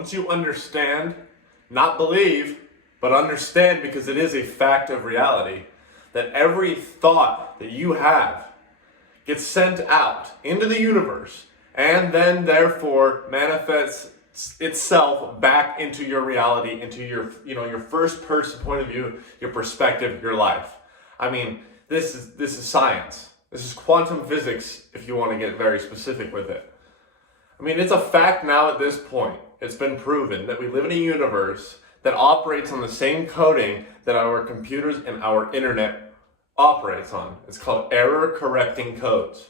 once you understand, not believe, but understand, because it is a fact of reality, that every thought that you have gets sent out into the universe and then therefore manifests itself back into your reality, into your, your first person point of view, your perspective, your life. I mean, this is science. This is quantum physics, if you want to get very specific with it. I mean, it's a fact now at this point. It's been proven that we live in a universe that operates on the same coding that our computers and our internet operates on. It's called error correcting codes.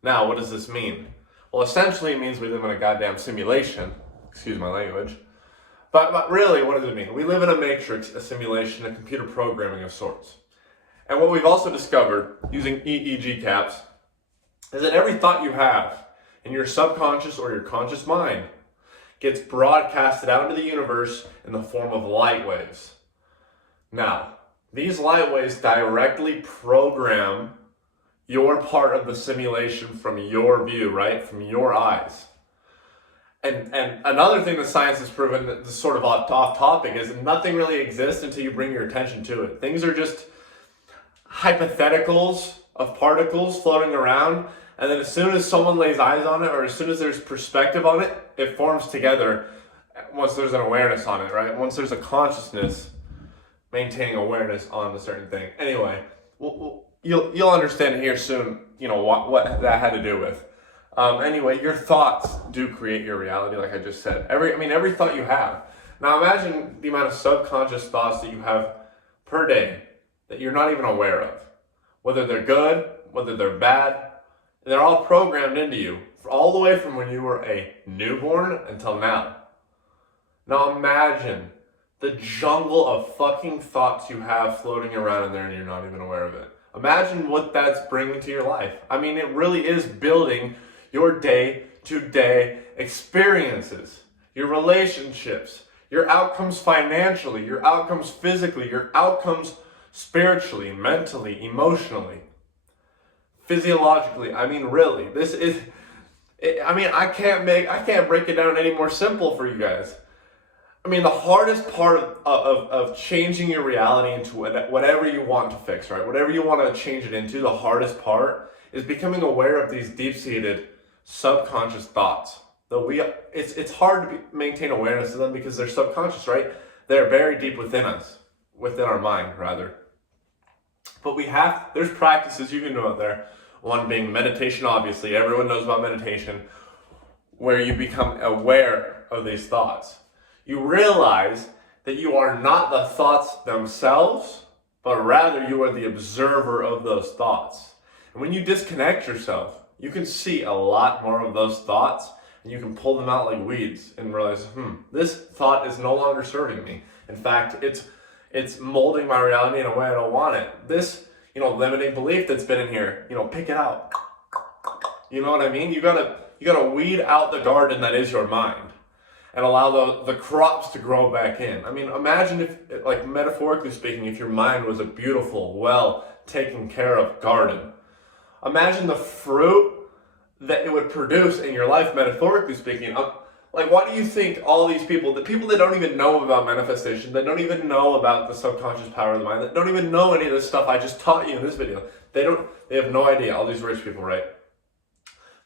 Now, what does this mean? Well, essentially it means we live in a goddamn simulation. Excuse my language. But really, what does it mean? We live in a matrix, a simulation, a computer programming of sorts. And what we've also discovered using EEG caps is that every thought you have in your subconscious or your conscious mind gets broadcasted out into the universe in the form of light waves. Now, these light waves directly program your part of the simulation from your view, right? From your eyes. And another thing that science has proven, that is sort of off topic, is nothing really exists until you bring your attention to it. Things are just hypotheticals of particles floating around, and then as soon as someone lays eyes on it, or as soon as there's perspective on it, it forms together once there's an awareness on it, right? Once there's a consciousness maintaining awareness on a certain thing. Anyway, you'll understand here soon, what that had to do with. Anyway, your thoughts do create your reality, like I just said. Every thought you have. Now imagine the amount of subconscious thoughts that you have per day that you're not even aware of. Whether they're good, whether they're bad, they're all programmed into you, all the way from when you were a newborn until now. Now imagine the jungle of fucking thoughts you have floating around in there and you're not even aware of it. Imagine what that's bringing to your life. I mean, it really is building your day-to-day experiences, your relationships, your outcomes financially, your outcomes physically, your outcomes spiritually, mentally, emotionally, physiologically. I mean, really, I can't break it down any more simple for you guys. I mean, the hardest part of changing your reality into whatever you want to fix, right? Whatever you want to change it into, the hardest part is becoming aware of these deep-seated subconscious thoughts. Though it's hard to maintain awareness of them because they're subconscious, right? They're very deep within us, within our mind, rather. But there's practices you can do out there. One being meditation, obviously. Everyone knows about meditation, where you become aware of these thoughts. You realize that you are not the thoughts themselves, but rather you are the observer of those thoughts. And when you disconnect yourself, you can see a lot more of those thoughts, and you can pull them out like weeds and realize, this thought is no longer serving me. In fact, it's molding my reality in a way I don't want it. This, limiting belief that's been in here, pick it out. You know what I mean? You gotta weed out the garden that is your mind and allow the crops to grow back in. I mean, imagine if, like metaphorically speaking, if your mind was a beautiful, well taken care of garden. Imagine the fruit that it would produce in your life, metaphorically speaking. Like, why do you think all these people, the people that don't even know about manifestation, that don't even know about the subconscious power of the mind, that don't even know any of this stuff I just taught you in this video, they have no idea, all these rich people, right?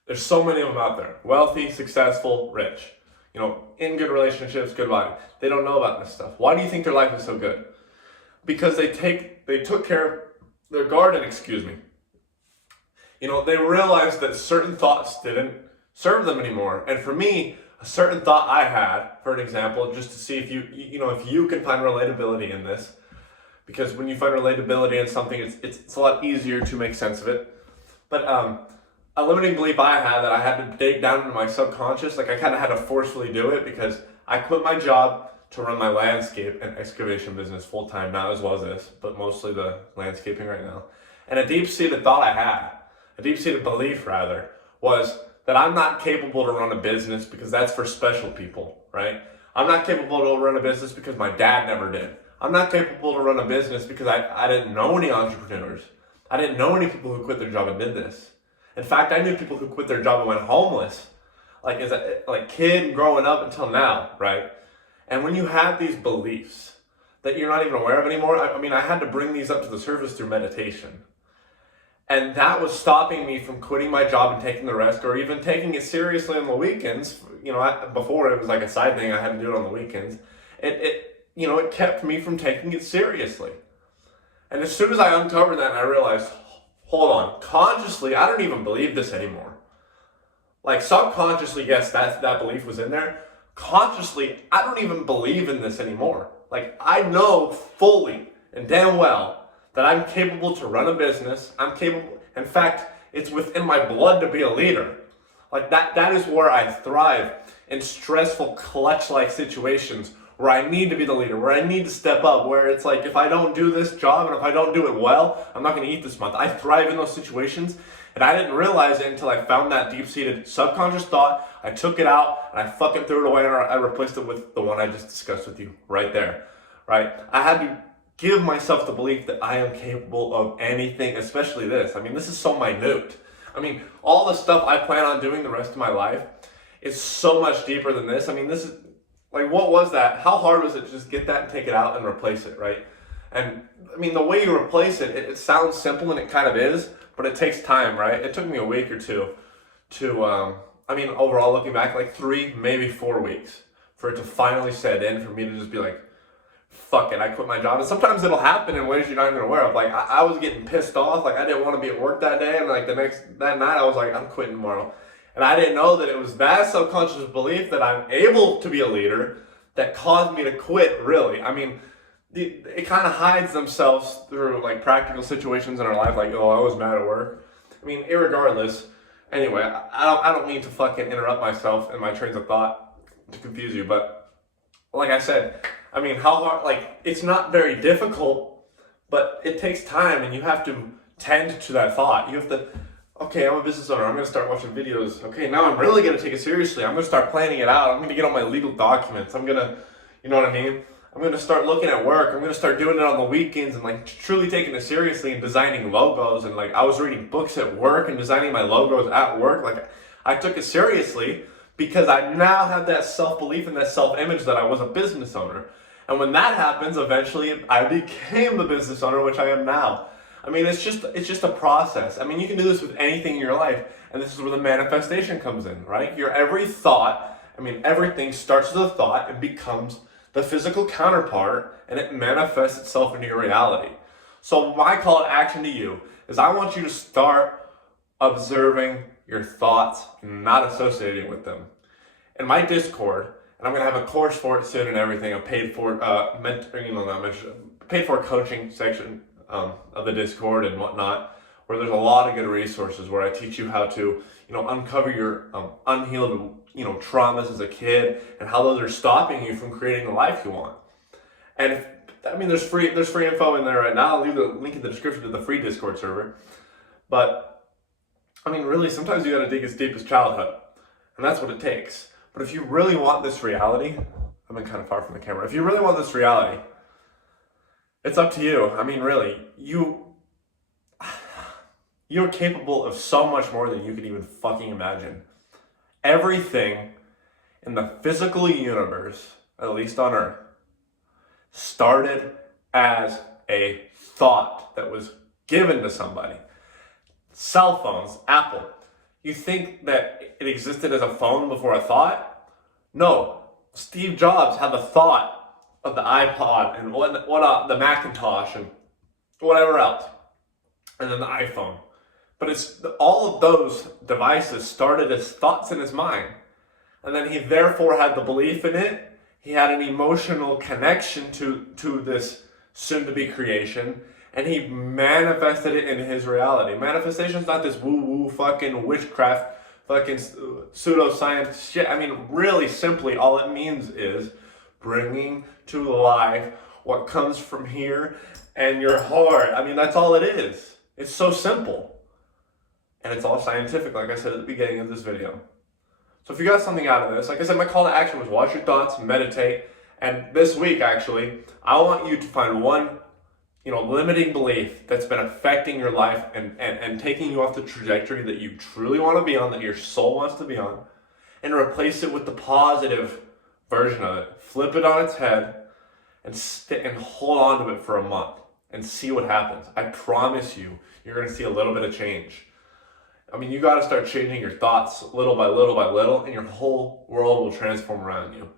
There's so many of them out there. Wealthy, successful, rich. In good relationships, good body. They don't know about this stuff. Why do you think their life is so good? Because they took care of their garden, They realized that certain thoughts didn't serve them anymore. And for me, a certain thought I had, for an example, just to see if you can find relatability in this, because when you find relatability in something, it's a lot easier to make sense of it. But a limiting belief I had that I had to dig down into my subconscious, like I kind of had to forcefully do it because I quit my job to run my landscape and excavation business full time, not as well as this, but mostly the landscaping right now. And a deep-seated thought I had, a deep-seated belief rather, was that I'm not capable to run a business because that's for special people, right? I'm not capable to run a business because my dad never did. I'm not capable to run a business because I didn't know any entrepreneurs. I didn't know any people who quit their job and did this. In fact, I knew people who quit their job and went homeless. like as a like kid growing up until now, right? And when you have these beliefs that you're not even aware of anymore, I mean, I had to bring these up to the surface through meditation. And that was stopping me from quitting my job and taking the risk, or even taking it seriously on the weekends. Before it was like a side thing, I had to do it on the weekends. It kept me from taking it seriously. And as soon as I uncovered that, I realized, hold on, consciously, I don't even believe this anymore. Like subconsciously, yes, that belief was in there. Consciously, I don't even believe in this anymore. Like I know fully and damn well that I'm capable to run a business. I'm capable, in fact, it's within my blood to be a leader. Like that is where I thrive, in stressful clutch-like situations where I need to be the leader, where I need to step up, where it's like, if I don't do this job and if I don't do it well, I'm not gonna eat this month. I thrive in those situations, and I didn't realize it until I found that deep-seated subconscious thought. I took it out and I fucking threw it away, and I replaced it with the one I just discussed with you right there, right? I had to give myself the belief that I am capable of anything, especially this. I mean, this is so minute. I mean, all the stuff I plan on doing the rest of my life is so much deeper than this. I mean, this is, like, what was that? How hard was it to just get that and take it out and replace it, right? And, I mean, the way you replace it, it sounds simple, and it kind of is, but it takes time, right? It took me a week or two to, overall, looking back, like 3, maybe 4 weeks for it to finally set in, for me to just be like, fuck it, I quit my job. And sometimes it'll happen in ways you're not even aware of. Like, I was getting pissed off, like, I didn't want to be at work that day, and like that night, I was like, I'm quitting tomorrow. And I didn't know that it was that subconscious belief that I'm able to be a leader that caused me to quit, really. I mean, it kind of hides themselves through like practical situations in our life, like, oh, I was mad at work. I mean, irregardless, anyway, I don't mean to fucking interrupt myself and my trains of thought to confuse you, but like I said, I mean, how hard, like, it's not very difficult, but it takes time, and you have to tend to that thought. You have to, okay, I'm a business owner, I'm going to start watching videos. Okay, now I'm really going to take it seriously. I'm going to start planning it out. I'm going to get all my legal documents. I'm going to, you know what I mean? I'm going to start looking at work. I'm going to start doing it on the weekends and like truly taking it seriously and designing logos. And like I was reading books at work and designing my logos at work. Like I took it seriously because I now have that self-belief and that self-image that I was a business owner. And when that happens, eventually I became the business owner, which I am now. I mean, it's just a process. I mean, you can do this with anything in your life, and this is where the manifestation comes in, right? Your every thought, I mean, everything starts with a thought and becomes the physical counterpart, and it manifests itself into your reality. So my call to action to you is I want you to start observing your thoughts and not associating with them. In my Discord, and I'm going to have a course for it soon and everything, a paid for, paid for coaching section of the Discord and whatnot, where there's a lot of good resources where I teach you how to, uncover your unhealed, traumas as a kid and how those are stopping you from creating the life you want. And there's free info in there right now. I'll leave the link in the description to the free Discord server. But I mean, really, sometimes you got to dig as deep as childhood, and that's what it takes. But if you really want this reality, I've been kind of far from the camera. If you really want this reality, it's up to you. I mean, really, you're capable of so much more than you could even fucking imagine. Everything in the physical universe, at least on Earth, started as a thought that was given to somebody. Cell phones, Apple. You think that it existed as a phone before a thought? No. Steve Jobs had the thought of the iPod and the Macintosh and whatever else, and then the iPhone. But all of those devices started as thoughts in his mind, and then he therefore had the belief in it. He had an emotional connection to this soon-to-be creation, and he manifested it in his reality. Manifestation is not this woo-woo fucking witchcraft, fucking pseudoscience shit. I mean, really simply, all it means is bringing to life what comes from here and your heart. I mean, that's all it is. It's so simple. And it's all scientific, like I said at the beginning of this video. So if you got something out of this, like I said, my call to action was watch your thoughts, meditate. And this week, actually, I want you to find one limiting belief that's been affecting your life and taking you off the trajectory that you truly want to be on, that your soul wants to be on. and replace it with the positive version of it. Flip it on its head and hold on to it for a month and see what happens. I promise you, you're going to see a little bit of change. I mean, you got to start changing your thoughts little by little, and your whole world will transform around you.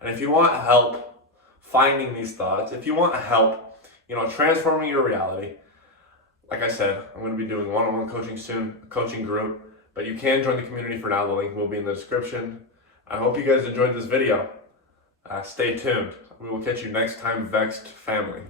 And if you want help finding these thoughts, if you want help, transforming your reality, like I said, I'm going to be doing one-on-one coaching soon, a coaching group, but you can join the community for now. The link will be in the description. I hope you guys enjoyed this video. Stay tuned. We will catch you next time, Vexed Family.